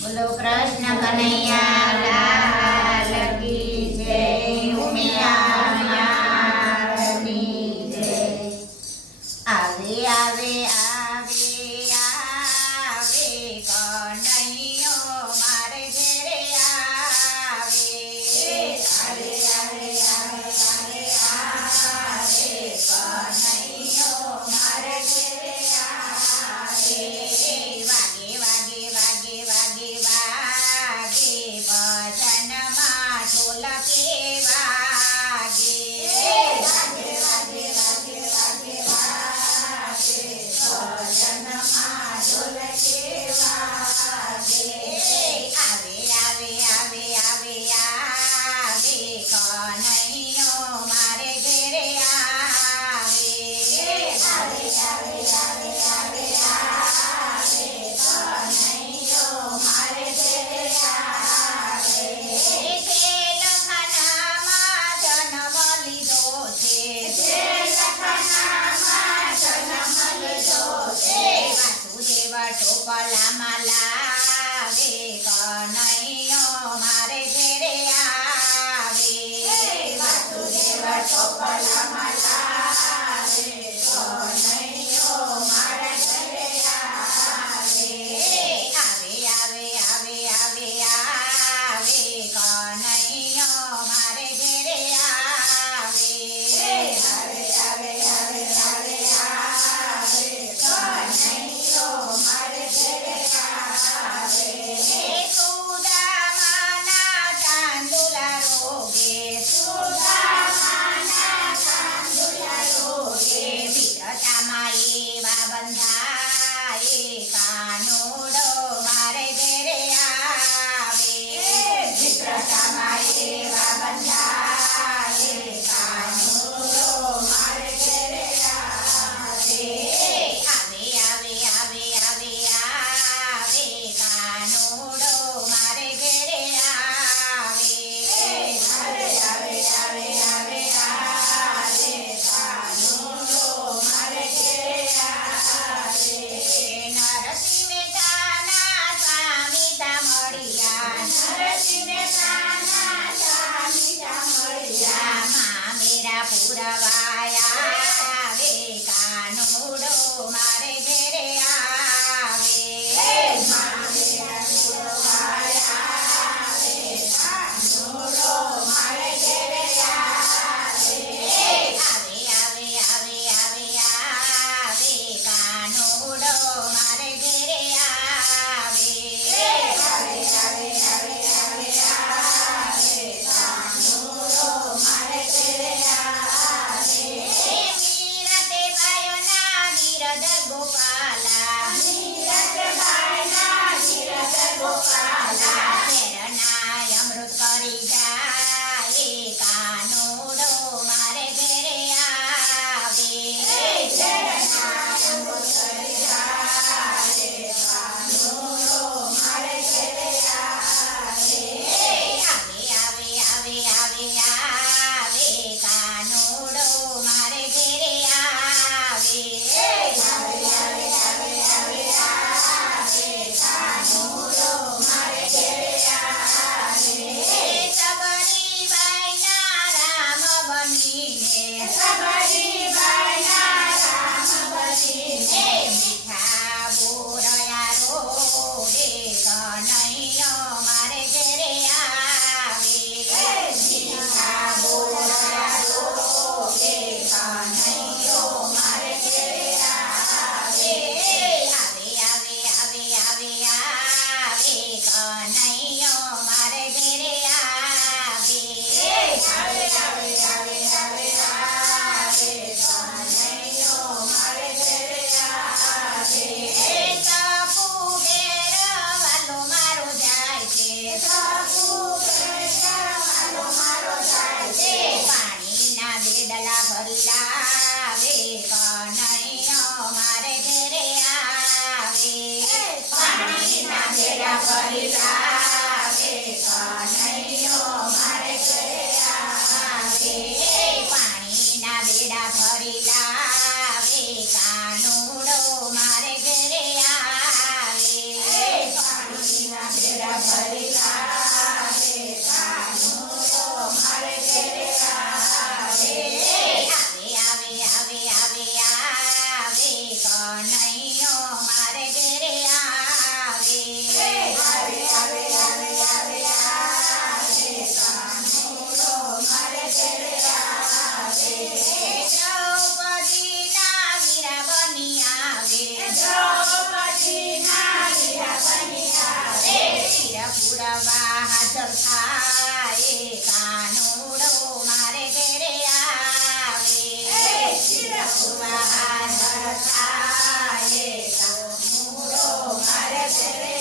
બોલો કૃષ્ણ કનૈયા લાલ કી જય, ઉમિયા યારની જય. આવે આવે આવે આવે કનૈયો મારે ઘેરે આવે. આવે આવે આવે આવે આવે કનૈયો મારે ઘેરે આવે. વાગે વાગે વાગે વાગે વાગે ભજનમાં ઢોલ કે વાગે. વાગે વાગે વાગે વાગે વાગે ભજનમાં ઢોલ કે વાગે. આવે આવે આવે આવે આવે કનૈયો મારે ઘેરે આવે. આવે આવે આવે આવે આવે કનૈયો મારે ઘેરે આવે. જેલખાનામાં જન્મ લીધો છે, જેલખાનામાં જન્મ લીધો છે. વાસુદેવ ટોપલામાં લાવે કનૈયો મારે ઘેરે આવે. વાસુદેવ ટોપલામાં લાવે કનૈયો મારે ઘેરે આવે. આવે આવે આવે આવે આવે કનૈયો મારે ઘેરે આવે. આવે આવે આવે આવે આવે કનૈયો મારે ઘેરે આવે. સુદામાના ચાંદુલા રોગે, સુદામાના ચાંદુલા રોગે. વિરતામાં એવા બંધાય કાનુડો મારે ઘેરે આવે. વિરતામાં એવા બંધાય કાનુડો મારે ઘેરે આવે. આવે આવે આવે આવે આવે કાનુડો મારે ઘેરે આવે. આવે આવે આવે આવે આવે કાનુડો મારે ઘેરે આવે. નરસિંહ મહેતાના સ્વામી મળ્યા, નરસિંહ મહેતાના સ્વામી મળ્યા. મામેરા પુરવાયા આવે કાનુડો મારે ઘેરે આવે. મામેરા પુરવાયા આવે કાનુડો મારે ઘેરે આવે. આવે આવે આવે આવે આવે કાનુડો મારે ઘેરે આવે. આવે આવે આવે આવે આવે કાનુડો મારે ઘેરે આવે. મીરતે બાયોના ગિરધર ગોપાલા, મીરતે બાયોના ગિરધર ગોપાલા. ઘેરના અમૃત કરી જાય કાનુડો મારે ઘેરે આવે. ઘેરના અમૃત કરી જાય કાનુડો મારે ઘેરે આવે. આવે આવે આવે આવે આવે કાનુડો મારે ઘેરે આવે. આવે આવે આવે આવે આવે કાનુડો મારે ઘેરે આવે. સબરી બાઈના રામ બનીને, સબરી બાઈના રામ બનીને. મીઠા બોરયા રોગે કનૈયો મારે ઘેરે આવે. મીઠા બોરયા રોગે કનૈયો મારે ઘેરે આવે. આવે આવે આવે આવે આવે કનૈયો મારે ઘેરે આવે. આવે આવે આવે આવે આવે કનૈયો મારે ઘેરે આવે. સપુ ઘેર વાલો મારો જાય છે, સપુ ઘેર વાલો મારો જાય છે. પાણીના બેડલા ભરી લાવે કનૈયો મારે ઘેરે આવે. પાણીના બેડા ભરી લાવે કનૈયો મારે ઘેરે આવે. પાણીના બેડા ભરી લાવે કાનુડો મારે ઘેરે આવે. પાણીના પૂરવા હાજર થાય કાનુડો મારે ઘેરે આવે પૂરવા હાજર થાય કાનુડો મારે ઘેરે